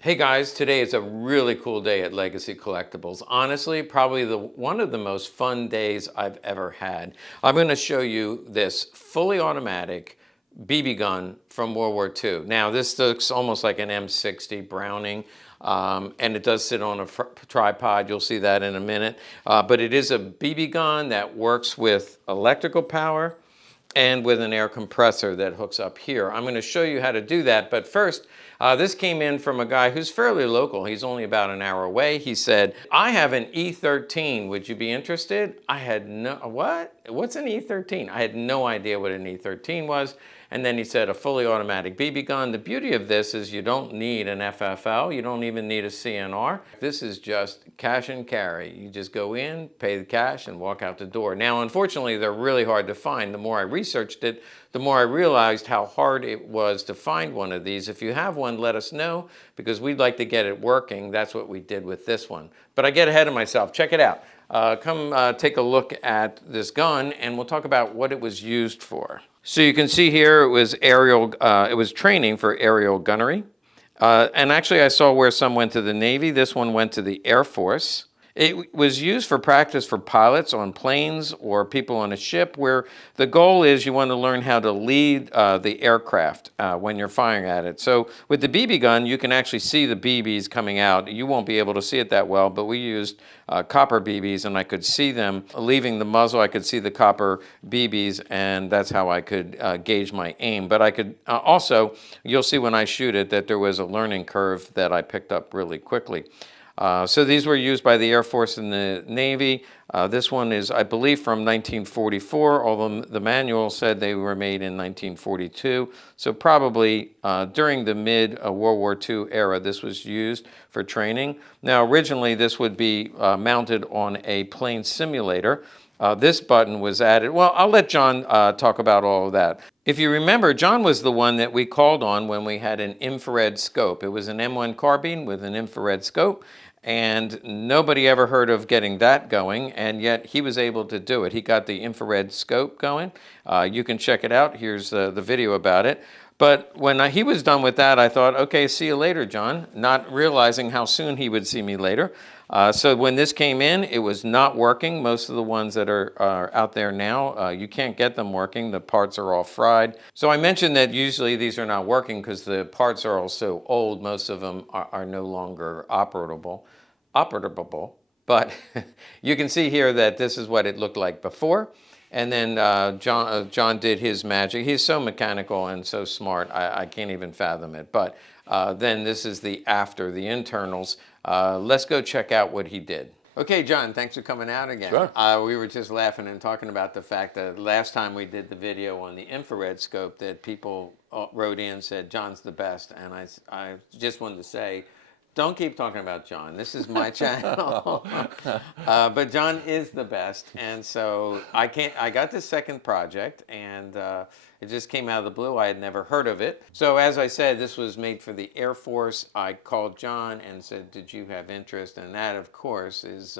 Hey guys, today is a really cool day at Legacy Collectibles. Honestly, probably one of the most fun days I've ever had. I'm going to show you this fully automatic BB gun from World War II. Now, this looks almost like an M60 Browning, and it does sit on a tripod. You'll see that in a minute. But it is a BB gun that works with electrical power and with an air compressor that hooks up here. I'm going to show you how to do that, but first, this came in from a guy who's fairly local. He's only about an hour away. He said, I have an E13. Would you be interested? I had no, what? What's an E13? I had no idea what an E13 was. And then he said a fully automatic BB gun. The beauty of this is you don't need an FFL. You don't even need a CNR. This is just cash and carry. You just go in, pay the cash, and walk out the door. Now, unfortunately, they're really hard to find. The more I researched it, the more I realized how hard it was to find one of these. If you have one, let us know, because we'd like to get it working. That's what we did with this one. But I get ahead of myself. Check it out. Come take a look at this gun, and we'll talk about what it was used for. So you can see here it was it was training for aerial gunnery. And actually I saw where some went to the Navy. This one went to the Air Force. It was used for practice for pilots on planes or people on a ship, where the goal is you want to learn how to lead the aircraft when you're firing at it. So with the BB gun, you can actually see the BBs coming out. You won't be able to see it that well, but we used copper BBs, and I could see them leaving the muzzle. I could see the copper BBs, and that's how I could gauge my aim. But I could also, you'll see when I shoot it, that there was a learning curve that I picked up really quickly. So these were used by the Air Force and the Navy. This one is, I believe, from 1944, although the manual said they were made in 1942. So probably during the mid-World War II era, this was used for training. Now, originally, this would be mounted on a plane simulator. This button was added. Well, I'll let John talk about all of that. If you remember, John was the one that we called on when we had an infrared scope. It was an M1 carbine with an infrared scope, and nobody ever heard of getting that going, and yet he was able to do it. He got the infrared scope going. You can check it out. Here's the video about it. But when he was done with that, I thought, okay, see you later, John, not realizing how soon he would see me later. So when this came in, it was not working. Most of the ones that are out there now, you can't get them working. The parts are all fried. So I mentioned that usually these are not working because the parts are all so old. Most of them are no longer operable. But you can see here that this is what it looked like before. And then John did his magic. He's so mechanical and so smart, I can't even fathom it. But then this is the after, the internals. Let's go check out what he did. Okay, John, thanks for coming out again. Sure. We were just laughing and talking about the fact that last time we did the video on the infrared scope, that people wrote in and said, John's the best. And I just wanted to say, don't keep talking about John. This is my channel. But John is the best. And so I got this second project, and it just came out of the blue. I had never heard of it. So as I said, this was made for the Air Force. I called John and said, did you have interest? And that, of course, is,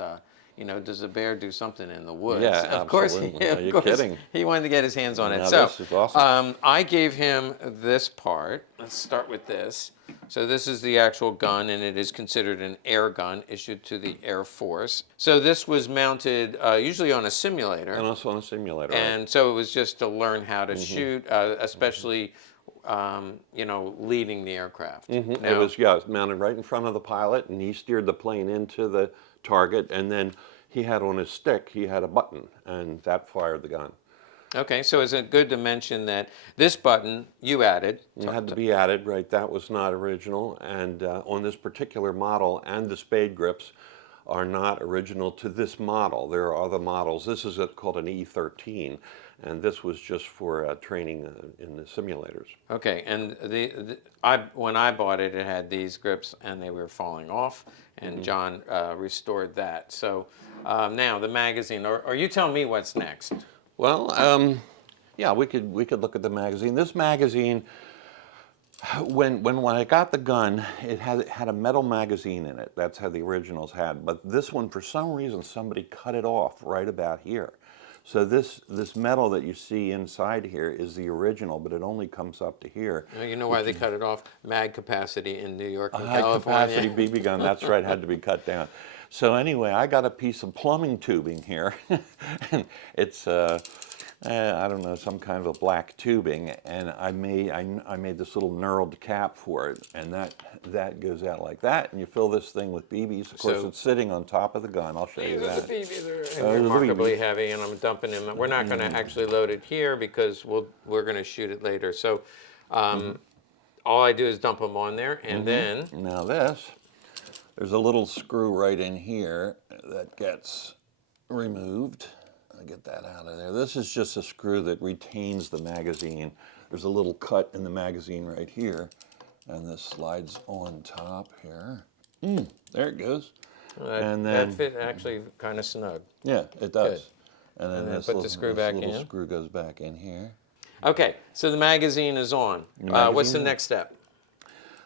you know, does a bear do something in the woods? Yeah, of course, Are you kidding? He wanted to get his hands on it. Now So this is awesome. I gave him this part. Let's start with this. So this is the actual gun, and it is considered an air gun issued to the Air Force. So this was mounted usually on a simulator. And also on a simulator. And so it was just to learn how to shoot, especially, you know, leading the aircraft. Now, it was, yeah, it was mounted right in front of the pilot, and he steered the plane into the target, and then he had on his stick, he had a button, and that fired the gun. Okay, so is it good to mention that this button you added? It had to be added, right? That was not original, and on this particular model, and the spade grips are not original to this model. There are other models. This is called an E13, and this was just for training in the simulators. Okay, and when I bought it, it had these grips, and they were falling off, and John restored that. So now the magazine, or you tell me what's next. Well, yeah, we could look at the magazine. This magazine, when I got the gun, it had a metal magazine in it. That's how the originals had. But this one, for some reason, somebody cut it off right about here. So this metal that you see inside here is the original, but it only comes up to here. You know why they cut it off? Mag capacity in New York and High California. capacity BB gun, that's right, had to be cut down. So anyway, I got a piece of plumbing tubing here, and it's I don't know, some kind of a black tubing, and I made this little knurled cap for it, and that goes out like that, and you fill this thing with BBs. Of course, it's sitting on top of the gun. I'll show you that. The BBs are remarkably heavy, and I'm dumping them. We're not going to actually load it here because we're going to shoot it later. So all I do is dump them on there, and then now there's a little screw right in here that gets removed. I'll get that out of there. This is just a screw that retains the magazine. There's a little cut in the magazine right here, and this slides on top here. There it goes. And then that fit actually kind of snug. Yeah, it does. Good. And then this put the screw back in. Screw goes back in here. Okay, so the magazine is on. What's the next step?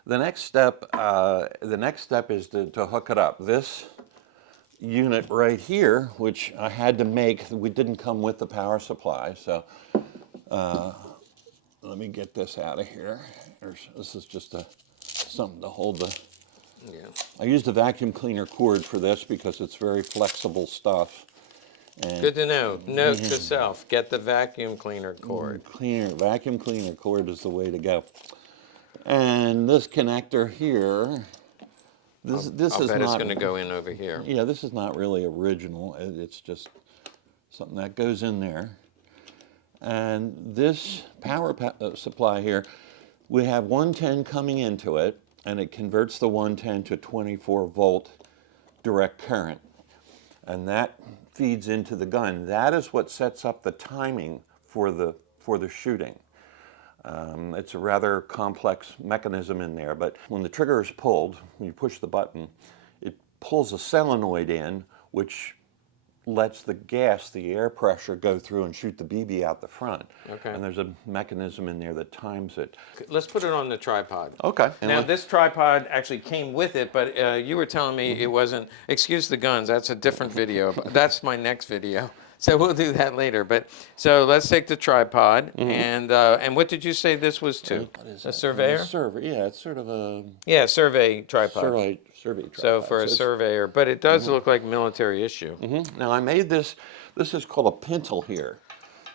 The next step is to hook it up. This unit right here, which I had to make, we didn't come with the power supply, so let me get this out of here. This is just something to hold the... Yeah. I used a vacuum cleaner cord for this because it's very flexible stuff. And good to know. Note to self, get the vacuum cleaner cord. Vacuum cleaner cord is the way to go. And this connector here, this is not... it's going to go in over here. Yeah, this is not really original. It's just something that goes in there. And this power supply here, we have 110 coming into it, and it converts the 110 to 24 volt direct current. And that feeds into the gun. That is what sets up the timing for the shooting. It's a rather complex mechanism in there, but when the trigger is pulled, when you push the button, it pulls a solenoid in, which lets the gas, the air pressure, go through and shoot the BB out the front. Okay. And there's a mechanism in there that times it. Let's put it on the tripod. Okay. Now this tripod actually came with it, but you were telling me it wasn't, excuse the guns, that's a different video. That's my next video. So we'll do that later. But so let's take the tripod, and what did you say this was to? What is a that? surveyor? Yeah, it's sort of a survey tripod. Survey tripod. So for a surveyor, but it does look like military issue. Now I made this. This is called a pintle here.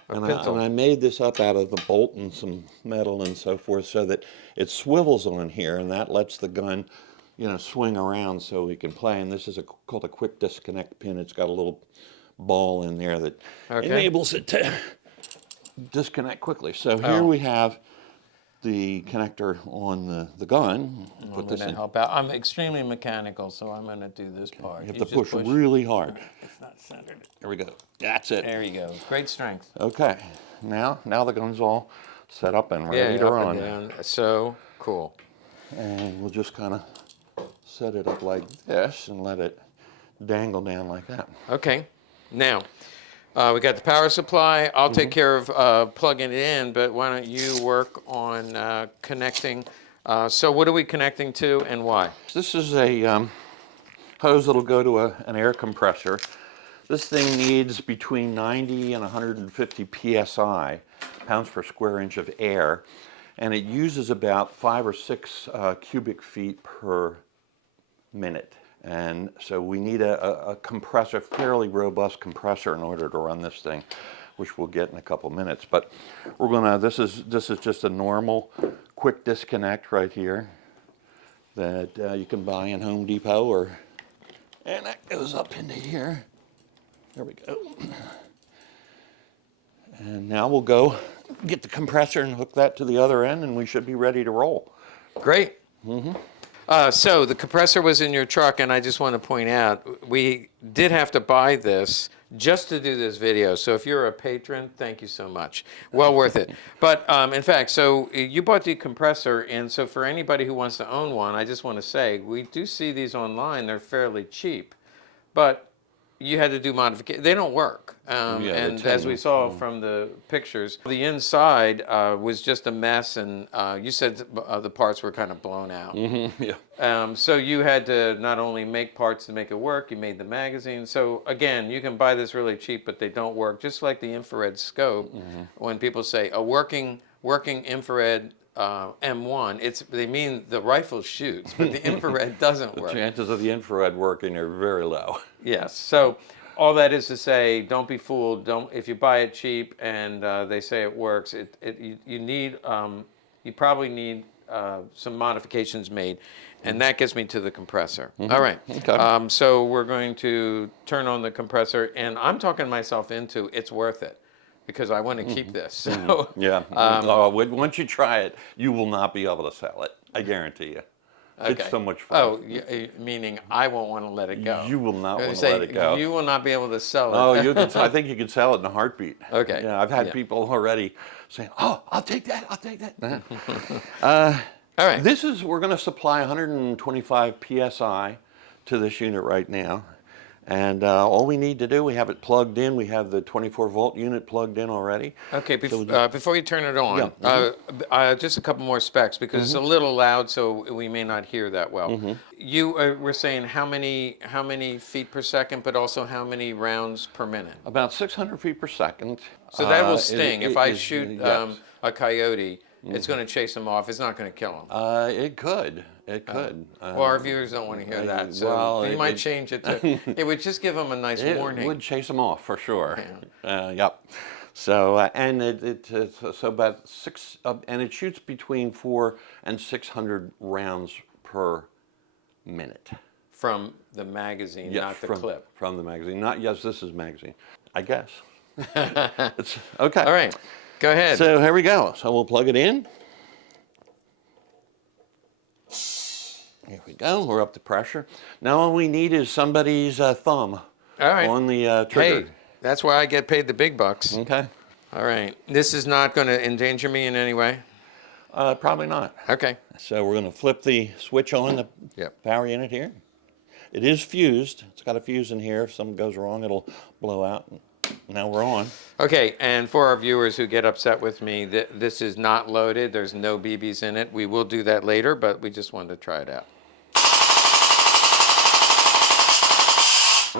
And pintle. I made this up out of the bolt and some metal and so forth, so that it swivels on here, and that lets the gun, swing around so we can play. And this is called a quick disconnect pin. It's got a little ball in there that enables it to disconnect quickly. So here we have the connector on the gun. Put this in. Help out. I'm extremely mechanical, so I'm going to do this part. You have to push really hard. It's not centered. There we go. That's it. There you go. Great strength. Okay. Now the gun's all set up and ready to run. And down. So cool. And we'll just kind of set it up like this and let it dangle down like that. Okay. Now, we got the power supply. I'll take care of plugging it in, but why don't you work on connecting? So what are we connecting to and why? This is a hose that'll go to an air compressor. This thing needs between 90 and 150 psi, pounds per square inch of air, and it uses about 5 or 6 cubic feet per minute. And so we need a compressor, fairly robust compressor in order to run this thing, which we'll get in a couple minutes. But we're gonna, this is just a normal quick disconnect right here that you can buy in Home Depot and that goes up into here. There we go. And now we'll go get the compressor and hook that to the other end, and we should be ready to roll. Great. So the compressor was in your truck, and I just want to point out, we did have to buy this just to do this video. So if you're a patron, thank you so much. Well worth it. But in fact, so you bought the compressor, and so for anybody who wants to own one, I just want to say, we do see these online. They're fairly cheap. But you had to do modification. They don't work. And as we saw from the pictures, the inside was just a mess, and you said the parts were kind of blown out. Yeah. So you had to not only make parts to make it work, you made the magazine. So again, you can buy this really cheap, but they don't work. Just like the infrared scope, when people say a working infrared M1, they mean the rifle shoots, but the infrared doesn't work. The chances of the infrared working are very low. Yes. So all that is to say, don't be fooled. If you buy it cheap and they say it works, you probably need some modifications made, and that gets me to the compressor. All right. Okay. So we're going to turn on the compressor, and I'm talking myself into it's worth it, because I want to keep this. So, Yeah. Once you try it, you will not be able to sell it. I guarantee you. okay. It's so much fun. Oh, meaning I won't want to let it go. You will not I'm want to say, let it go. You will not be able to sell it. Oh, I think you can sell it in a heartbeat. Okay. Yeah, I've had people already saying, "Oh, I'll take that. I'll take that." All right. We're going to supply 125 psi to this unit right now. And all we need to do, we have it plugged in. We have the 24-volt unit plugged in already. Okay, before you turn it on, just a couple more specs, because it's a little loud, so we may not hear that well. You were saying how many feet per second, but also how many rounds per minute? About 600 feet per second. So that will sting. If I shoot a coyote, it's going to chase him off. It's not going to kill him. It could. It could. Well, our viewers don't want to hear that, so you might change it to. It would just give them a nice warning. It would chase them off for sure. Yep. So and so about and it shoots between 400 and 600 rounds per minute. From the magazine, not the clip. From the magazine. This is magazine. I guess. It's okay. All right. Go ahead. So here we go. So we'll plug it in. Here we go. We're up to pressure. Now all we need is somebody's thumb on the trigger. Hey, that's why I get paid the big bucks. Okay. All right. This is not going to endanger me in any way? Probably not. Okay. So we're going to flip the switch on the power unit here. It is fused. It's got a fuse in here. If something goes wrong, it'll blow out. Now we're on. Okay, and for our viewers who get upset with me, this is not loaded. There's no BBs in it. We will do that later, but we just wanted to try it out.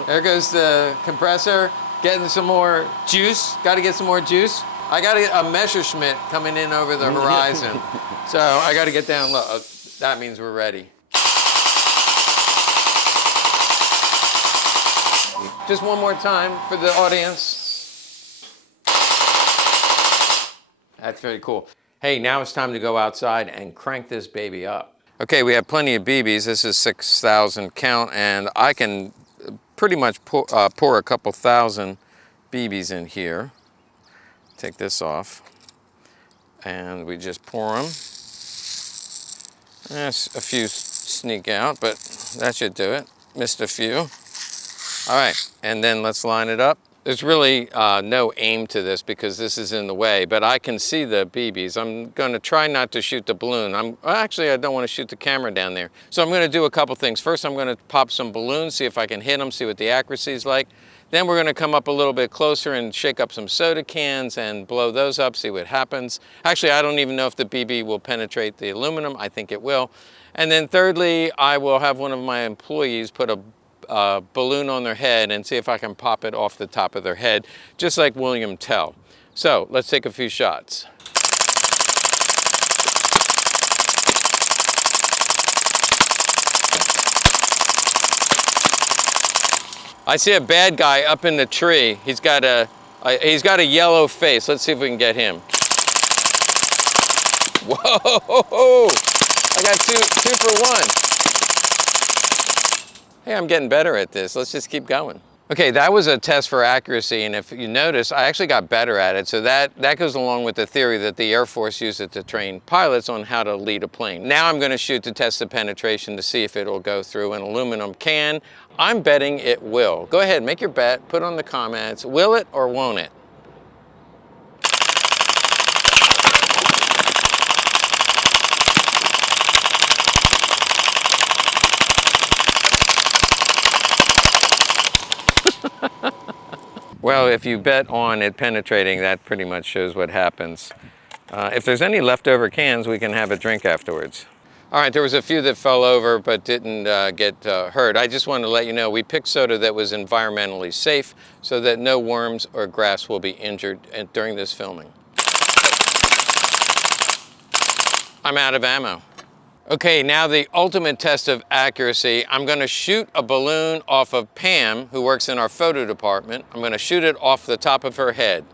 There goes the compressor, getting some more juice. Got to get some more juice. I got a Messerschmitt coming in over the horizon. So I got to get down low. That means we're ready. Just one more time for the audience. That's very cool. Hey, now it's time to go outside and crank this baby up. Okay, we have plenty of BBs. This is 6,000 count, and I can pretty much pour a couple thousand BBs in here. Take this off, and we just pour them. A few sneak out, but that should do it. Missed a few. All right, and then let's line it up. There's really no aim to this because this is in the way, but I can see the BBs. I'm gonna try not to shoot the balloon. Actually, I don't wanna shoot the camera down there. So I'm gonna do a couple things. First, I'm gonna pop some balloons, see if I can hit them, see what the accuracy is like. Then we're gonna come up a little bit closer and shake up some soda cans and blow those up, see what happens. Actually, I don't even know if the BB will penetrate the aluminum. I think it will. And then thirdly, I will have one of my employees put a balloon on their head and see if I can pop it off the top of their head, just like William Tell. So let's take a few shots. I see a bad guy up in the tree. He's got a yellow face. Let's see if we can get him. Whoa! I got two for one. Hey, I'm getting better at this. Let's just keep going. Okay, that was a test for accuracy, and if you notice, I actually got better at it. So that goes along with the theory that the Air Force used it to train pilots on how to lead a plane. Now I'm going to shoot to test the penetration to see if it'll go through an aluminum can. I'm betting it will. Go ahead, make your bet, put on the comments. Will it or won't it? Well, if you bet on it penetrating, that pretty much shows what happens. If there's any leftover cans, we can have a drink afterwards. All right, there was a few that fell over but didn't get hurt. I just wanted to let you know we picked soda that was environmentally safe so that no worms or grass will be injured during this filming. I'm out of ammo. Okay, now the ultimate test of accuracy. I'm going to shoot a balloon off of Pam, who works in our photo department. I'm going to shoot it off the top of her head.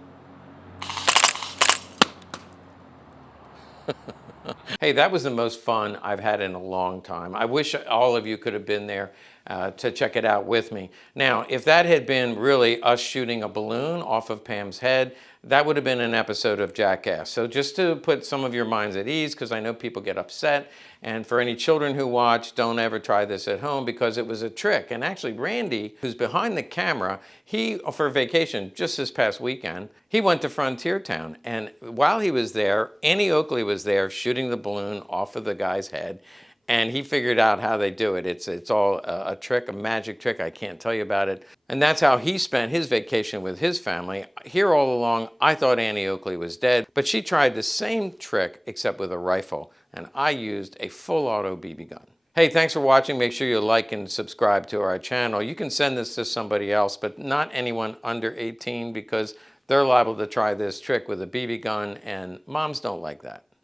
Hey, that was the most fun I've had in a long time. I wish all of you could have been there to check it out with me. Now, if that had been really us shooting a balloon off of Pam's head, that would have been an episode of Jackass. So just to put some of your minds at ease, because I know people get upset, and for any children who watch, don't ever try this at home because it was a trick. And actually, Randy, who's behind the camera, he, for vacation just this past weekend, he went to Frontier Town. And while he was there, Annie Oakley was there shooting the balloon off of the guy's head. And he figured out how they do it. It's all a trick, a magic trick. I can't tell you about it. And that's how he spent his vacation with his family. Here all along, I thought Annie Oakley was dead, but she tried the same trick except with a rifle. And I used a full auto BB gun. Hey, thanks for watching. Make sure you like and subscribe to our channel. You can send this to somebody else, but not anyone under 18 because they're liable to try this trick with a BB gun, and moms don't like that.